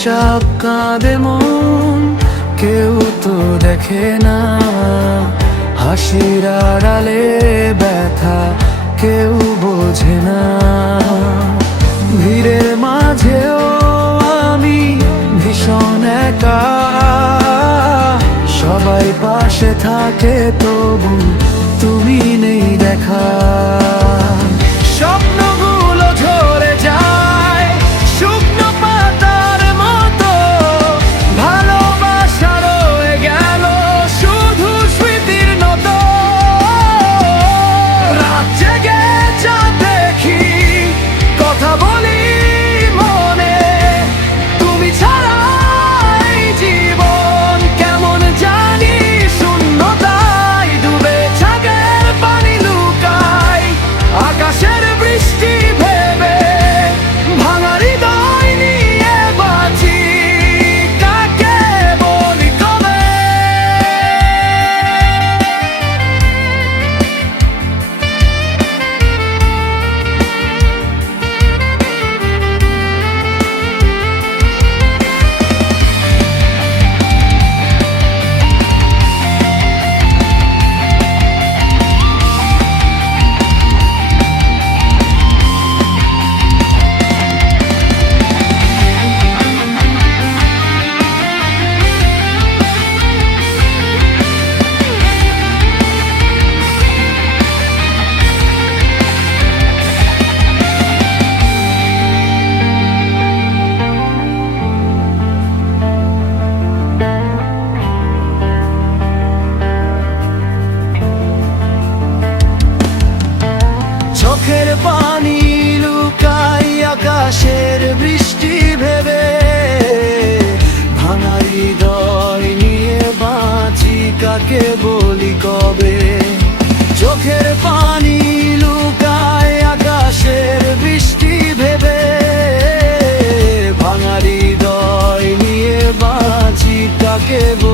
চুপচাপ কাঁদে মন, কেউ তো দেখে না হাসির আড়ালে ব্যথা, কেউ বোঝে না। ভিড়ের মাঝেও আমি ভীষণ একা, সবাই পাশে থাকে তবু তুমি নেই দেখা। স্বপ্নগুলো ঝরে যায় শুকনো পাতার মতো, ভালোবাসা রয়ে গেল শুধু স্মৃতির মতো। রাত জেগে চাঁদ দেখি, কথা বলি মনে, তুমি ছাড়া এই জীবন কেমন জানি শূন্যতায় ডুবে ছাগের পানি লুকাই, আকাশের বৃষ্টি ভেবে ভাঙা হৃদয় নিয়ে বাঁচি, কাকে বলি কবে। চোখের পানি লুকাই আকাশের বৃষ্টি ভেবে, ভাঙা হৃদয় নিয়ে বাঁচি, কাকে বলি কবে। চোখের পানি লুকাই আকাশের বৃষ্টি ভেবে, ভাঙা হৃদয় নিয়ে বাঁচি, কাকে বলি।